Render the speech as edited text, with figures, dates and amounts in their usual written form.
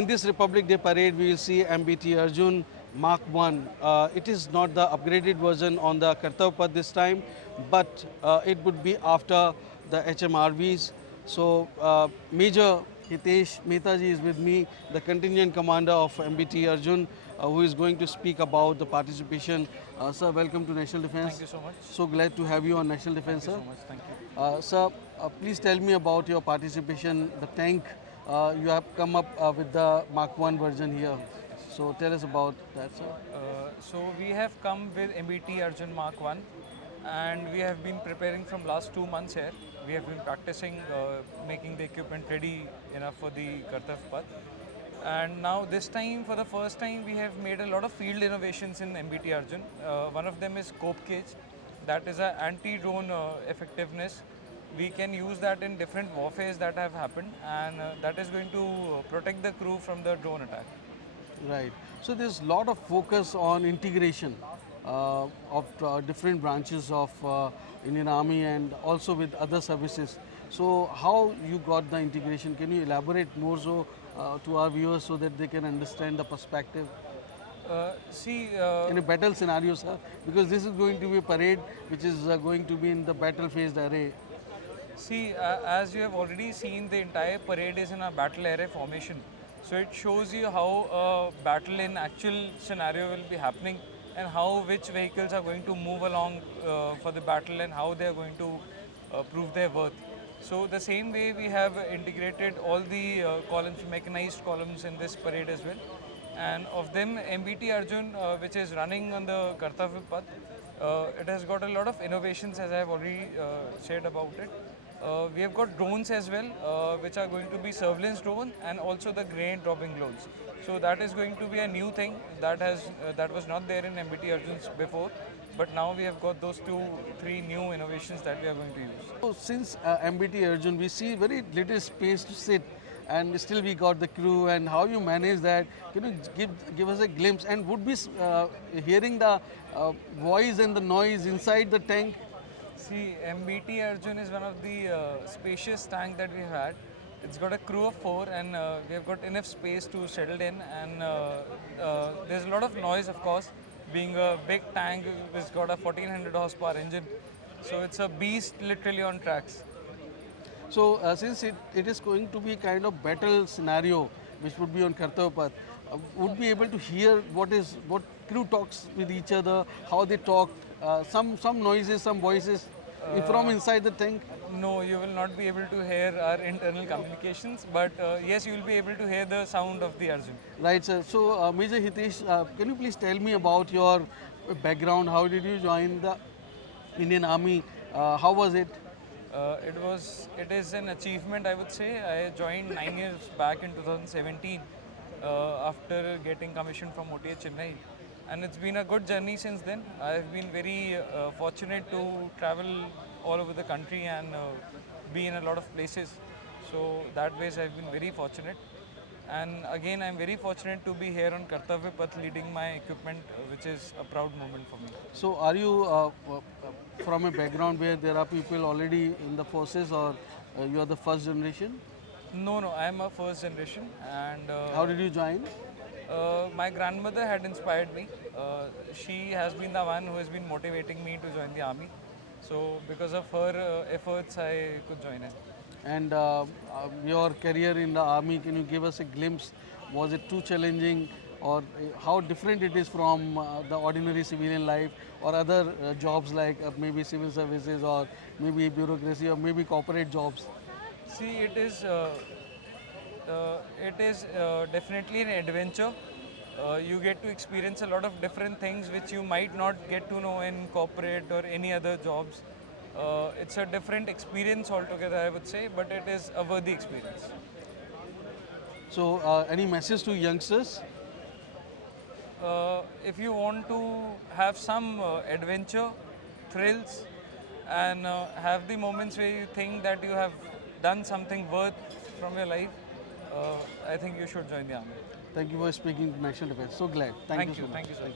in this Republic Day parade, we will see MBT Arjun Mark 1. It is not the upgraded version on the Kartav Path this time, but it would be after the HMRVs. So, Major Hitesh Mehtaji is with me, the contingent commander of MBT Arjun, who is going to speak about the participation. Sir, welcome to National Defence. Thank you so much. So glad to have you on National Defence, Thank sir. you so much. Thank you. Sir, please tell me about your participation, the tank. You have come up with the Mark 1 version here. So tell us about that, sir. So we have come with MBT Arjun Mark 1 and we have been preparing from last 2 months here. We have been practicing making the equipment ready enough for the Kartav Path. And now this time, for the first time, we have made a lot of field innovations in MBT Arjun. One of them is Cope Cage. That is an anti-drone effectiveness. We can use that in different warfares that have happened, and that is going to protect the crew from the drone attack. Right. So there's a lot of focus on integration of different branches of Indian Army and also with other services. So how you got the integration? Can you elaborate more so to our viewers so that they can understand the perspective in a battle scenario, sir? Because this is going to be a parade which is going to be in the battle phased array. As you have already seen, the entire parade is in a battle array formation. So it shows you how a battle in actual scenario will be happening and how which vehicles are going to move along for the battle and how they are going to prove their worth. So the same way we have integrated all the columns, mechanized columns in this parade as well. And of them, MBT Arjun, which is running on the Kartavya Path, it has got a lot of innovations as I have already said about it. We have got drones as well, which are going to be surveillance drone and also the grenade dropping drones. So that is going to be a new thing that was not there in MBT Arjuns before. But now we have got those 2-3 new innovations that we are going to use. So since MBT Arjun, we see very little space to sit, and still we got the crew. And how you manage that? Can you give us a glimpse? And would be hearing the voice and the noise inside the tank? MBT Arjun is one of the spacious tank that we've had. It's got a crew of 4 and we have got enough space to settle in, and there's a lot of noise, of course, being a big tank which got a 1400 horsepower engine. So it's a beast literally on tracks. So since it is going to be kind of battle scenario, which would be on Kartav Path, would be able to hear what crew talks with each other, how they talk, some noises, some voices from inside the tank. No, you will not be able to hear our internal communications, but yes, you will be able to hear the sound of the Arjun. Right, sir. So, Major Hitesh, can you please tell me about your background? How did you join the Indian Army? How was it? It is an achievement, I would say. I joined 9 years back in 2017 after getting commissioned from OTA Chennai. And it's been a good journey since then. I've been very fortunate to travel all over the country and be in a lot of places. So that ways I've been very fortunate. And again, I'm very fortunate to be here on Kartavya Path leading my equipment, which is a proud moment for me. So, are you from a background where there are people already in the forces, or you are the first generation? No, I'm a first generation. And how did you join? My grandmother had inspired me. She has been the one who has been motivating me to join the army. So because of her efforts, I could join in. And your career in the army, can you give us a glimpse? Was it too challenging, or how different it is from the ordinary civilian life or other jobs like maybe civil services or maybe bureaucracy or maybe corporate jobs? It is definitely an adventure. You get to experience a lot of different things which you might not get to know in corporate or any other jobs. It's a different experience altogether, I would say, but it is a worthy experience. So, any message to youngsters? If you want to have some adventure, thrills, and have the moments where you think that you have done something worth from your life, I think you should join the army. Thank you for speaking to National Defence. So glad. Thank you so much. Thank you, sir.